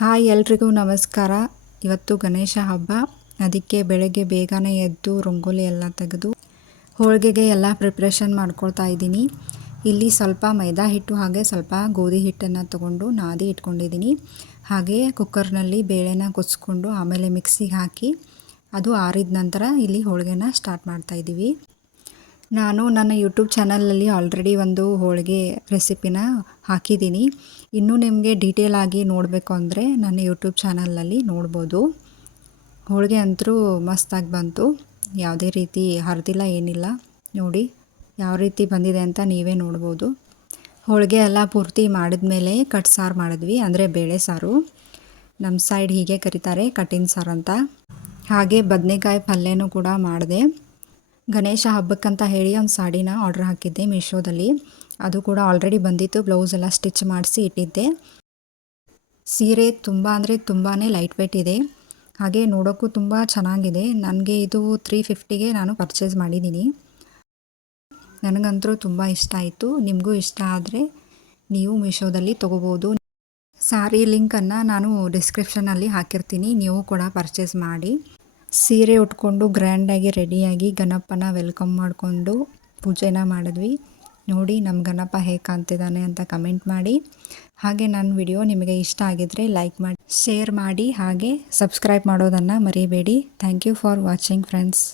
Hi ಎಲ್ರಿಗೂ ನಮಸ್ಕಾರ. ಇವತ್ತು ಗಣೇಶ ಹಬ್ಬ. ಅದಕ್ಕೆ ಬೆಳಗ್ಗೆ ಬೇಗನೆ ಎದ್ದು ರಂಗೋಲಿ ಎಲ್ಲ ತೆಗೆದು ಹೋಳಿಗೆಗೆ ಎಲ್ಲ ಪ್ರಿಪ್ರೇಷನ್ ಮಾಡ್ಕೊಳ್ತಾ ಇದ್ದೀನಿ. ಇಲ್ಲಿ ಸ್ವಲ್ಪ ಮೈದಾ ಹಿಟ್ಟು ಹಾಗೆ ಸ್ವಲ್ಪ ಗೋಧಿ ಹಿಟ್ಟನ್ನು ತಗೊಂಡು ನಾದಿ ಇಟ್ಕೊಂಡಿದ್ದೀನಿ. ಹಾಗೆ ಕುಕ್ಕರ್ನಲ್ಲಿ ಬೇಳೆನ ಕುದಿಸ್ಕೊಂಡು ಆಮೇಲೆ ಮಿಕ್ಸಿಗೆ ಹಾಕಿ ಅದು ಆರಿದ ನಂತರ ಇಲ್ಲಿ ಹೋಳಿಗೆನ ಸ್ಟಾರ್ಟ್ ಮಾಡ್ತಾ ಇದ್ದೀವಿ. ನಾನು ನನ್ನ ಯೂಟ್ಯೂಬ್ ಚಾನಲಲ್ಲಿ ಆಲ್ರೆಡಿ ಒಂದು ಹೋಳಿಗೆ ರೆಸಿಪಿನ ಹಾಕಿದ್ದೀನಿ. ಇನ್ನೂ ನಿಮಗೆ ಡೀಟೇಲ್ ಆಗಿ ನೋಡಬೇಕು ಅಂದರೆ ನನ್ನ ಯೂಟ್ಯೂಬ್ ಚಾನಲಲ್ಲಿ ನೋಡ್ಬೋದು. ಹೋಳಿಗೆ ಅಂತೂ ಮಸ್ತಾಗಿ ಬಂತು. ಯಾವುದೇ ರೀತಿ ಹರಿದಿಲ್ಲ, ಏನಿಲ್ಲ. ನೋಡಿ, ಯಾವ ರೀತಿ ಬಂದಿದೆ ಅಂತ ನೀವೇ ನೋಡ್ಬೋದು. ಹೋಳಿಗೆ ಎಲ್ಲ ಪೂರ್ತಿ ಮಾಡಿದ್ಮೇಲೆ ಕಟ್ ಸಾರು ಮಾಡಿದ್ವಿ, ಅಂದರೆ ಬೇಳೆ ಸಾರು. ನಮ್ಮ ಸೈಡ್ ಹೀಗೆ ಕರೀತಾರೆ ಕಟ್ಟಿನ ಸಾರು ಅಂತ. ಹಾಗೆ ಬದನೆಕಾಯಿ ಪಲ್ಯನೂ ಕೂಡ ಮಾಡಿದೆ. ಗಣೇಶ ಹಬ್ಬಕ್ಕಂತ ಹೇಳಿ ಒಂದು ಸಾಡಿನ ಆರ್ಡ್ರ್ ಹಾಕಿದ್ದೆ ಮೀಶೋದಲ್ಲಿ ಅದು ಕೂಡ ಆಲ್ರೆಡಿ ಬಂದಿತ್ತು. ಬ್ಲೌಸ್ ಎಲ್ಲ ಸ್ಟಿಚ್ ಮಾಡಿಸಿ ಇಟ್ಟಿದ್ದೆ. ಸೀರೆ ತುಂಬ ಅಂದರೆ ತುಂಬಾ ಲೈಟ್ ವೆಯ್ಟ್ ಇದೆ. ಹಾಗೆ ನೋಡೋಕ್ಕೂ ತುಂಬ ಚೆನ್ನಾಗಿದೆ. ನನಗೆ ಇದು ತ್ರೀ ಫಿಫ್ಟಿಗೆ ನಾನು ಪರ್ಚೇಸ್ ಮಾಡಿದ್ದೀನಿ. ನನಗಂತೂ ತುಂಬ ಇಷ್ಟ ಆಯಿತು. ನಿಮಗೂ ಇಷ್ಟ ಆದರೆ ನೀವು ಮೀಶೋದಲ್ಲಿ ತೊಗೋಬೋದು. ಸಾರಿ ಲಿಂಕನ್ನು ನಾನು ಡಿಸ್ಕ್ರಿಪ್ಷನಲ್ಲಿ ಹಾಕಿರ್ತೀನಿ. ನೀವು ಕೂಡ ಪರ್ಚೇಸ್ ಮಾಡಿ. ಸೀರೆ ಉಟ್ಕೊಂಡು ಗ್ರ್ಯಾಂಡಾಗಿ ರೆಡಿಯಾಗಿ ಗಣಪನ ವೆಲ್ಕಮ್ ಮಾಡಿಕೊಂಡು ಪೂಜೆನ ಮಾಡಿದ್ವಿ. ನೋಡಿ ನಮ್ಮ ಗಣಪ ಹೇಗೆ ಕಾಣ್ತಿದ್ದಾನೆ ಅಂತ ಕಮೆಂಟ್ ಮಾಡಿ. ಹಾಗೆ ನನ್ನ ವಿಡಿಯೋ ನಿಮಗೆ ಇಷ್ಟ ಆಗಿದ್ದರೆ ಲೈಕ್ ಮಾಡಿ, ಶೇರ್ ಮಾಡಿ, ಹಾಗೆ ಸಬ್ಸ್ಕ್ರೈಬ್ ಮಾಡೋದನ್ನು ಮರಿಬೇಡಿ. Thank you for watching friends.